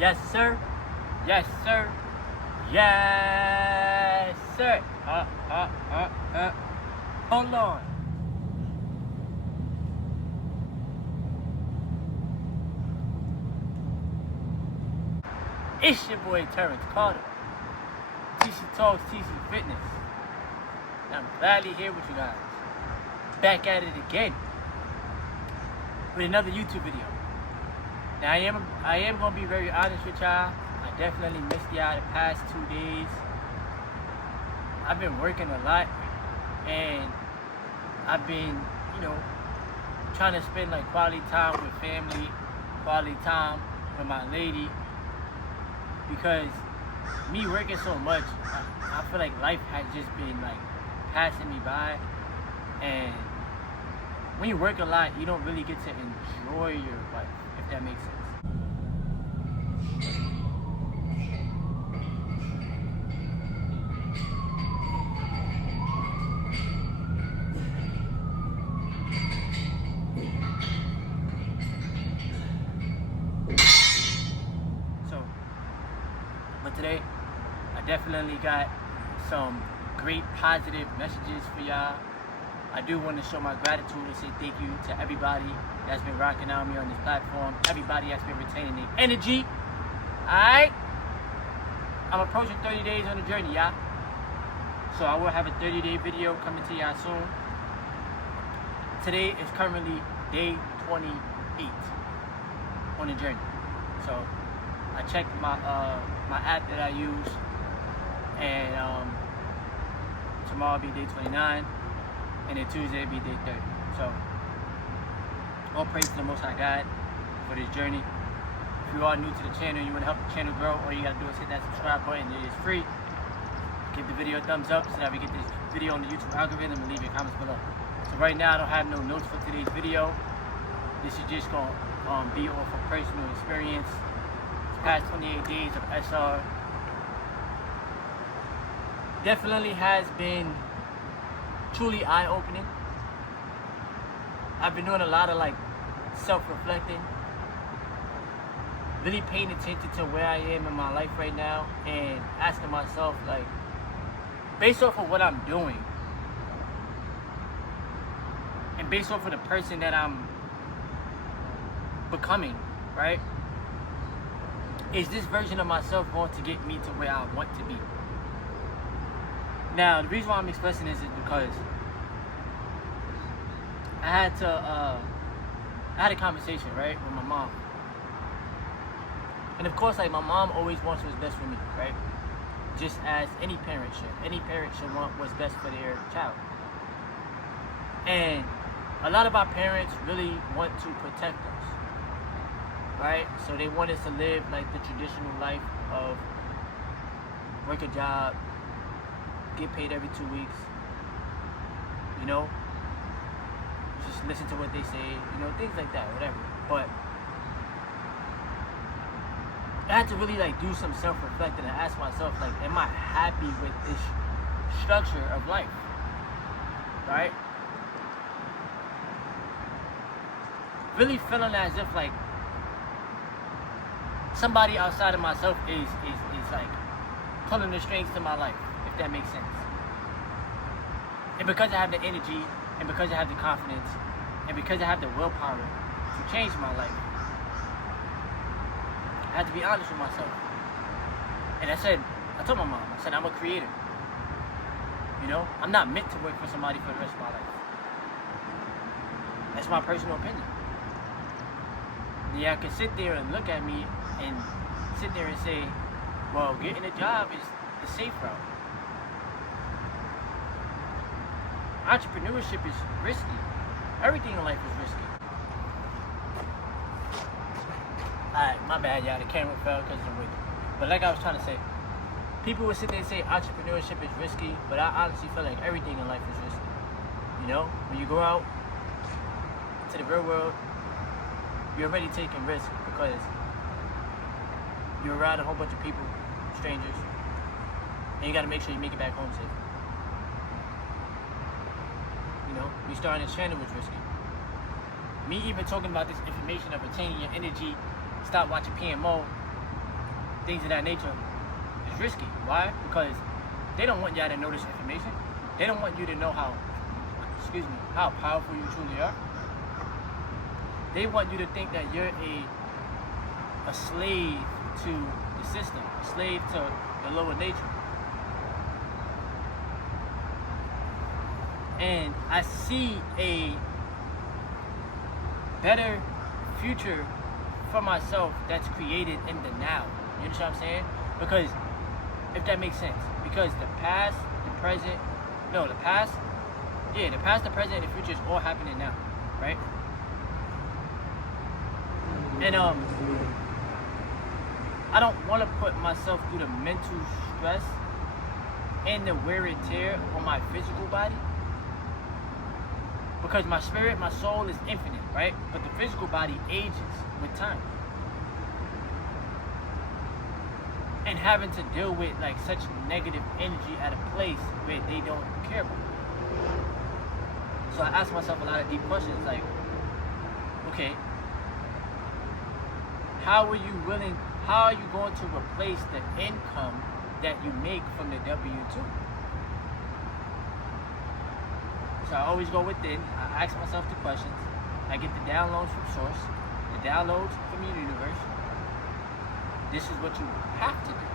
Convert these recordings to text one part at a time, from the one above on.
Yes, sir. Yes, sir. Yes, sir. Hold on. It's your boy Terrence Carter. TC Talks, TC Fitness. And I'm gladly here with you guys. Back at it again with another YouTube video. Now I am gonna be very honest with y'all. I definitely missed y'all the past 2 days. I've been working a lot and I've been, trying to spend like quality time with family, quality time with my lady. Because me working so much, I feel like life has just been like passing me by. And when you work a lot, you don't really get to enjoy your life, if that makes sense. But today, I definitely got some great positive messages for y'all. I do want to show my gratitude and say thank you to everybody that's been rocking on me on this platform. Everybody that's been retaining their energy. Alright? I'm approaching 30 days on the journey, y'all. So I will have a 30-day video coming to y'all soon. Today is currently day 28 on the journey. So I checked my app that I use, and tomorrow will be day 29, and then Tuesday will be day 30. So all praise to the Most High God for this journey. If you are new to the channel, you want to help the channel grow, all you gotta do is hit that subscribe button. It is free. Give the video a thumbs up so that we get this video on the YouTube algorithm, and leave your comments below. So right now I don't have no notes for today's video. This is just gonna be off of personal experience. Past 28 days of SR definitely has been truly eye-opening. I've been doing a lot of like self-reflecting, really paying attention to where I am in my life right now, and asking myself, like, based off of what I'm doing and based off of the person that I'm becoming, right? Is this version of myself going to get me to where I want to be? Now, the reason why I'm expressing this is because I had a conversation, right, with my mom. And of course, like, my mom always wants what's best for me, right? Just as any parent should. Any parent should want what's best for their child. And a lot of our parents really want to protect us. Right? So they want us to live like the traditional life of work a job, get paid every 2 weeks, just listen to what they say, things like that, whatever. But I had to really like do some self-reflecting and ask myself, like, am I happy with this structure of life? Right? Really feeling as if like somebody outside of myself is like pulling the strings to my life, if that makes sense. And because I have the energy, and because I have the confidence, and because I have the willpower to change my life, I had to be honest with myself. And I told my mom, I said, I'm a creator. I'm not meant to work for somebody for the rest of my life. That's my personal opinion. Yeah, I can sit there and look at me and sit there and say, well, getting a job is the safe route. Entrepreneurship is risky. Everything in life is risky. Alright, my bad, y'all. The camera fell because of the wind. But like I was trying to say, people would sit there and say entrepreneurship is risky, but I honestly feel like everything in life is risky. When you go out to the real world, you're already taking risks because you're around a whole bunch of people, strangers, and you got to make sure you make it back home safe. You starting this channel was risky. Me even talking about this information of retaining your energy, stop watching PMO, things of that nature is risky. Why? Because they don't want y'all to know this information. They don't want you to know how powerful you truly are. They want you to think that you're a slave to the system, a slave to the lower nature. And I see a better future for myself that's created in the now. You understand what I'm saying? Because, if that makes sense. Because the past, the present, the past, the present, and the future is all happening now, right? And I don't want to put myself through the mental stress and the wear and tear on my physical body. Because my spirit, my soul is infinite, right? But the physical body ages with time. And having to deal with like such negative energy at a place where they don't care about. So I ask myself a lot of deep questions like, okay, how are you going to replace the income that you make from the W-2? So I always go within, I ask myself the questions, I get the downloads from source, the downloads from the universe. This is what you have to do.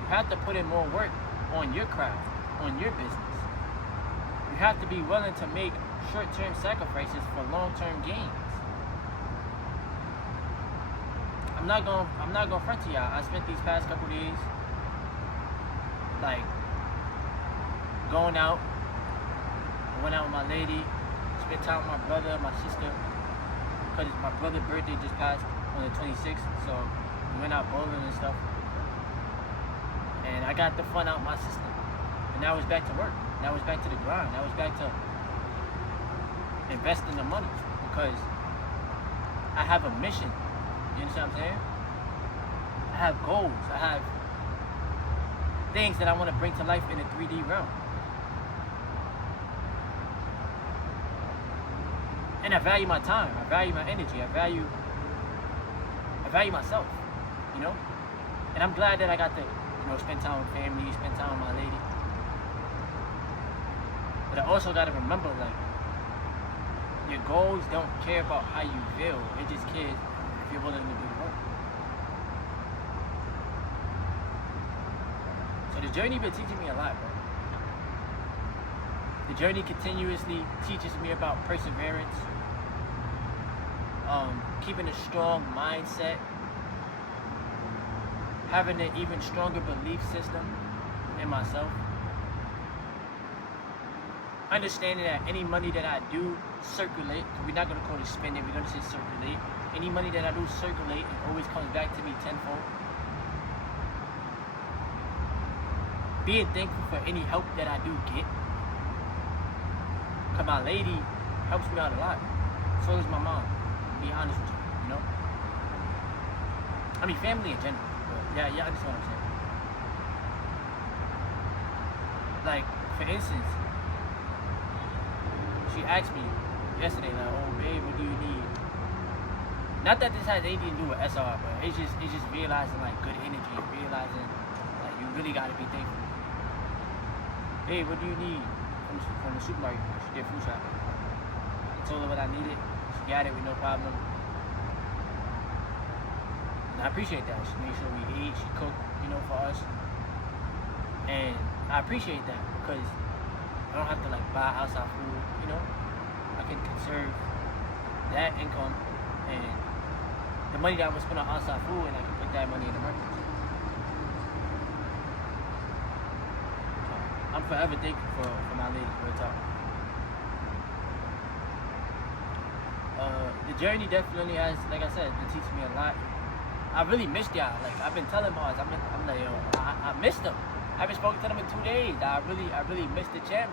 You have to put in more work on your craft, on your business. You have to be willing to make short-term sacrifices for long-term gains. I'm not gonna front to y'all. I spent these past couple days like going out. I went out with my lady, spent time with my brother, my sister, because my brother's birthday just passed on the 26th, so we went out bowling and stuff. And I got the fun out my system. And now it's back to work. Now it's back to the grind. Now it's back to investing the money because I have a mission. You understand what I'm saying? I have goals. I have things that I want to bring to life in the 3D realm. And I value my time. I value my energy. I value myself, you know? And I'm glad that I got to, spend time with family, spend time with my lady. But I also got to remember, like, your goals don't care about how you feel. It just cares if you're willing to do the work. So the journey been teaching me a lot, bro. The journey continuously teaches me about perseverance, keeping a strong mindset, having an even stronger belief system in myself, understanding that any money that I do circulate, we're not going to call it spending, we're going to say circulate. Any money that I do circulate, it always comes back to me tenfold. Being thankful for any help that I do get. Because my lady helps me out a lot. So does my mom, to be honest with you, I mean, family in general. But yeah, that's what I'm saying. Like, for instance, she asked me yesterday, like, oh, babe, what do you need? Not that this has anything to do with SR, but it's just realizing, like, good energy, realizing, like, you really got to be thankful. Hey, what do you need from the supermarket? She did food shopping. I told her what I needed. She got it with no problem. And I appreciate that. She made sure we ate. She cooked, for us. And I appreciate that because I don't have to, like, buy outside food, I can conserve that income and the money that I would spend on outside food, and I can put that money in the market. I'm forever thankful for my lady, real talk. The journey definitely has, like I said, been teaching me a lot. I really missed y'all. Like, I've been telling Mars, I'm like, yo, I missed them. I haven't spoken to them in 2 days. I really missed the channel,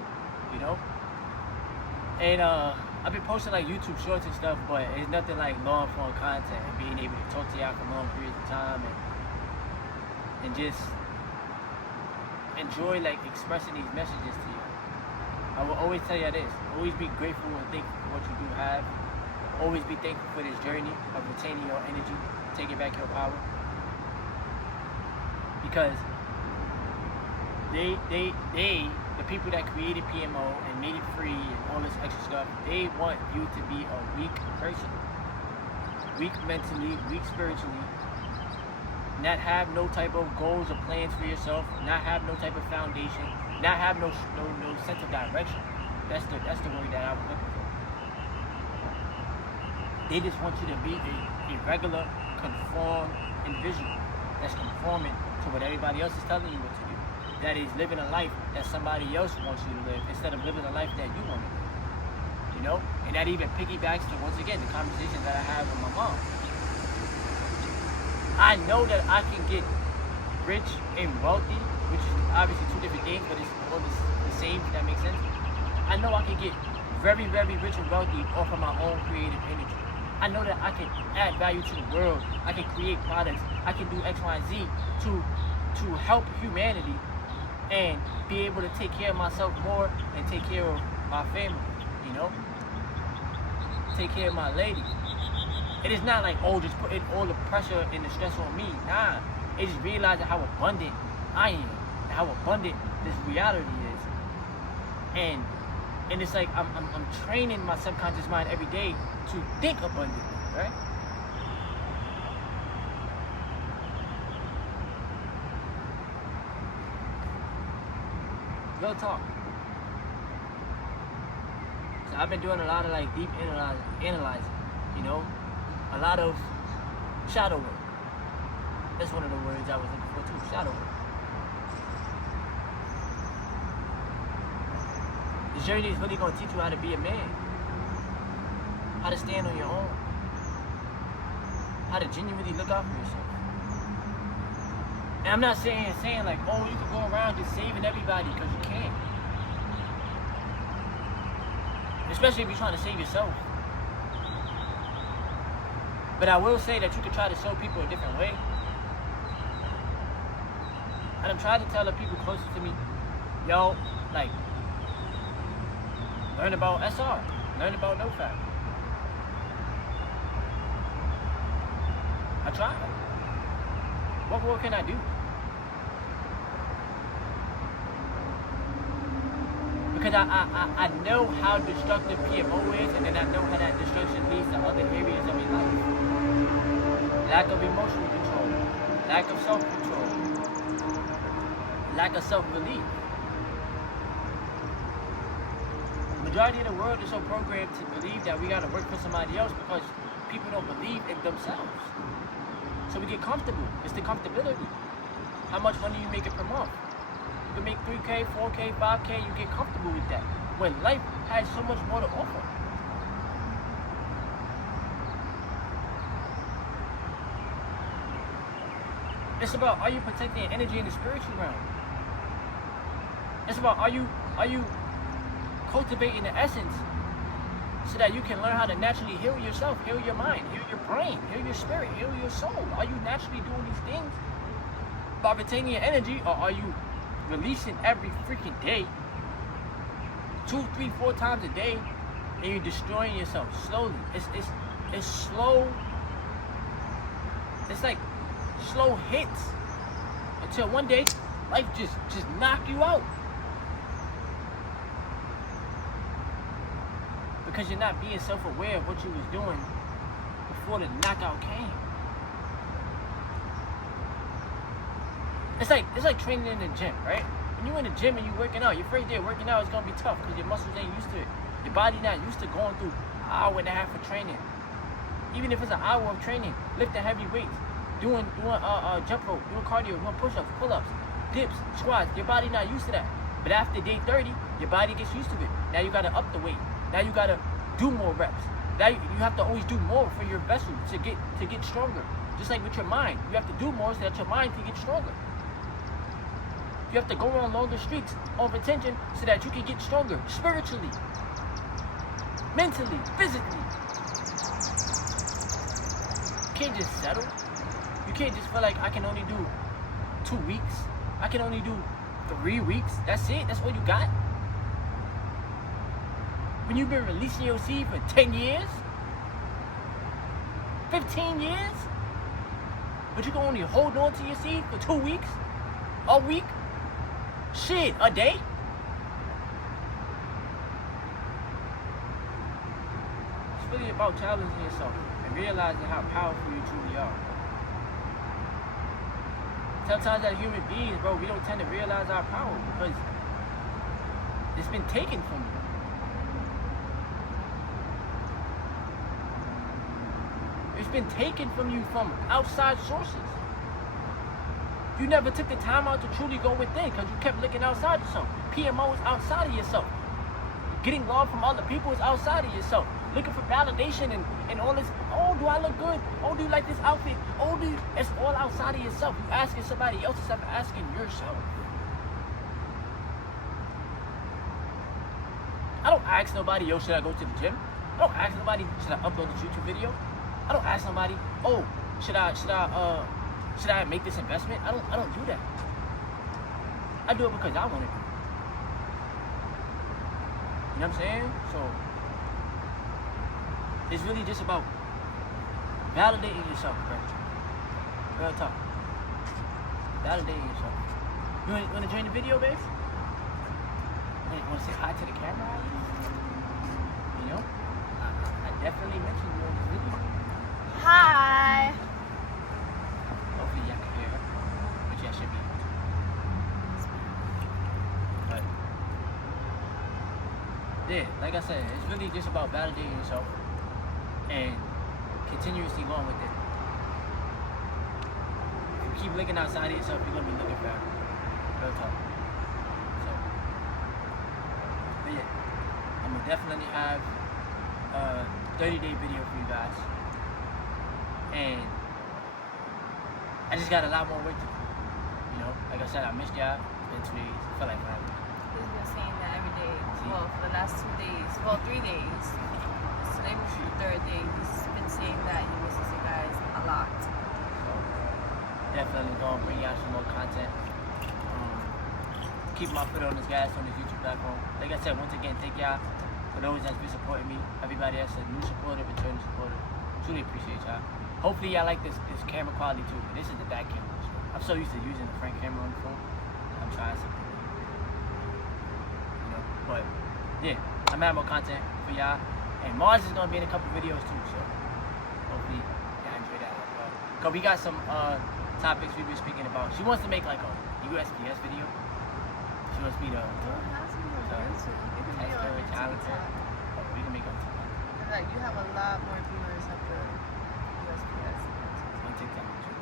And I've been posting like YouTube shorts and stuff, but it's nothing like long form content and being able to talk to y'all for long periods of time and just enjoy like expressing these messages to you. I will always tell you this, always be grateful and thankful for what you do have, always be thankful for this journey of retaining your energy, taking back your power. Because the people that created PMO and made it free and all this extra stuff, they want you to be a weak person. Weak mentally, weak spiritually, not have no type of goals or plans for yourself, not have no type of foundation, not have no sense of direction. That's the word that I was looking for. They just want you to be a regular, conformed individual that's conforming to what everybody else is telling you what to do. That is living a life that somebody else wants you to live instead of living a life that you want to live. You know? And that even piggybacks to, once again, the conversations that I have with my mom. I know that I can get rich and wealthy, which is obviously two different things, but it's all the same, if that makes sense. I know I can get very, very rich and wealthy off of my own creative energy. I know that I can add value to the world. I can create products. I can do X, Y, and Z to help humanity and be able to take care of myself more and take care of my family, you know? Take care of my lady. It is not like, oh, just putting all the pressure and the stress on me. Nah, it's just realizing how abundant I am and how abundant this reality is. And it's like I'm training my subconscious mind every day to think abundantly, right? Real talk. So I've been doing a lot of like deep analyzing, you know, a lot of shadow work. That's one of the words I was looking for too, shadow work. The journey is really going to teach you how to be a man, how to stand on your own, how to genuinely look out for yourself. And I'm not saying like, oh, you can go around just saving everybody, because you can't. Especially if you're trying to save yourself. But I will say that you can try to show people a different way. And I'm trying to tell the people closest to me, yo, like, learn about SR, learn about NoFap. I tried. What more can I do? Because I know how destructive PMO is, and then I know how that destruction leads to other areas of your life. Lack of emotional control, lack of self-control, lack of self-belief. The majority of the world is so programmed to believe that we gotta work for somebody else because people don't believe in themselves. So we get comfortable. It's the comfortability. How much money you making per month? You can make 3K, 4K, 5K, you get comfortable with that. When life has so much more to offer. It's about, are you protecting your energy in the spiritual realm? It's about, are you cultivating the essence so that you can learn how to naturally heal yourself, heal your mind, heal your brain, heal your spirit, heal your soul? Are you naturally doing these things by retaining your energy, or are you releasing every freaking day, 2, 3, 4 times a day, and you're destroying yourself slowly? It's slow. It's like slow hits until one day life just knock you out. Because you're not being self-aware of what you was doing before the knockout came. It's like training in the gym, right? When you're in the gym and you're working out, your first day of working out is gonna be tough because your muscles ain't used to it. Your body not used to going through an hour and a half of training. Even if it's an hour of training, lifting heavy weights, doing jump rope, doing cardio, doing push-ups, pull-ups, dips, squats. Your body not used to that. But after day 30, your body gets used to it. Now you gotta up the weight. Now you gotta do more reps. Now you have to always do more for your vessel to get stronger. Just like with your mind, you have to do more so that your mind can get stronger. You have to go on longer streaks of attention so that you can get stronger spiritually, mentally, physically. You can't just settle. You can't just feel like I can only do 2 weeks. I can only do 3 weeks. That's it. That's all you got. When you've been releasing your seed for 10 years, 15 years? But you can only hold on to your seed for 2 weeks? A week? Shit, a day? It's really about challenging yourself and realizing how powerful you truly are. Sometimes as human beings, bro, we don't tend to realize our power because it's been taken from you. It's been taken from you from outside sources. You never took the time out to truly go within because you kept looking outside yourself. PMO is outside of yourself. Getting love from other people is outside of yourself. Looking for validation and all this, oh, do I look good? Oh, do you like this outfit? Oh, do you... It's all outside of yourself. You asking somebody else instead of asking yourself. I don't ask nobody, yo, should I go to the gym? I don't ask nobody, should I upload this YouTube video? I don't ask somebody, oh, should I make this investment? I don't do that. I do it because I want to do it. You know what I'm saying? So it's really just about validating yourself, bro. Real talk. Validating yourself. You wanna join the video, babes? You wanna say hi to the camera? You know? I definitely mentioned you in this video. Hi. Hopefully y'all can hear her, but y'all should be able to. But yeah, like I said, it's really just about validating yourself and continuously going with it. If you keep looking outside of yourself, you're gonna be looking forever. Real talk. So, but yeah, I'm gonna definitely have a 30-day video for you guys. And I just got a lot more work to do. You know, like I said, I missed y'all. It's been 2 days. I feel like 5 days. He's been saying that every day. See? Well, for the last 2 days. Well, 3 days. Today was the third day. He's been saying that he misses you guys a lot. So, definitely gonna bring y'all some more content. Keep my foot on this gas on this YouTube platform. Like I said, once again, thank y'all for those that's been supporting me. Everybody that's a new supporter, returning supporter. Truly appreciate y'all. Hopefully y'all like this camera quality too. This is the back camera. So I'm so used to using the front camera on the phone. I'm trying something. You know, but yeah, I'm having more content for y'all. And Mars is gonna be in a couple videos too, so hopefully y'all enjoy that as well. Cause we got some topics we've been speaking about. She wants to make like a USPS video. She wants me to text her, challenge her. We can make it on TikTok. Like, you have a lot more viewers at the USPS. On TikTok too.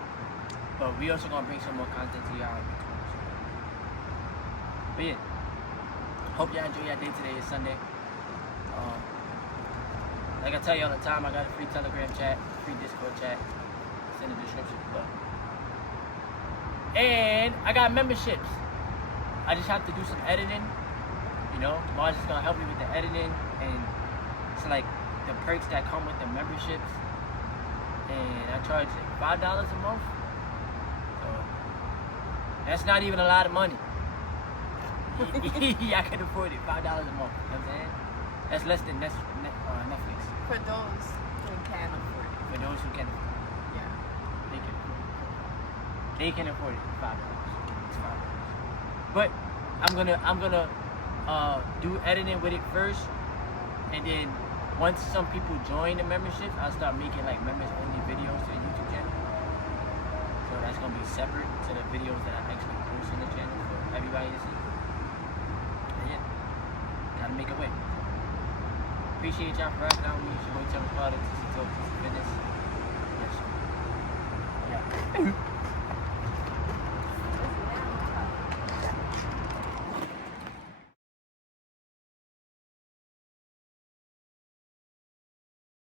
But we also gonna bring some more content to y'all on YouTube. So. But yeah, hope y'all enjoy your day today. It's Sunday. Like I tell you all the time, I got a free Telegram chat, free Discord chat. It's in the description below. And I got memberships. I just have to do some editing. You know, Mars is gonna help me with the editing, and it's like the perks that come with the memberships. And I charge like $5 a month. So that's not even a lot of money. I can afford it. $5 a month. You know what I'm saying? That's less than Netflix. For those who can afford it. For those who can afford it. Yeah. They can afford it. They can afford it. $5. It's $5. But I'm gonna do editing with it first, and then once some people join the membership, I'll start making like members only videos to the YouTube channel. So that's gonna be separate to the videos that I actually post on the channel for everybody to see. And yeah, gotta make a way. Appreciate y'all for rocking out with me. It's your boy Tevin Carter, TC Talk, TC Fitness. Yes. Yeah.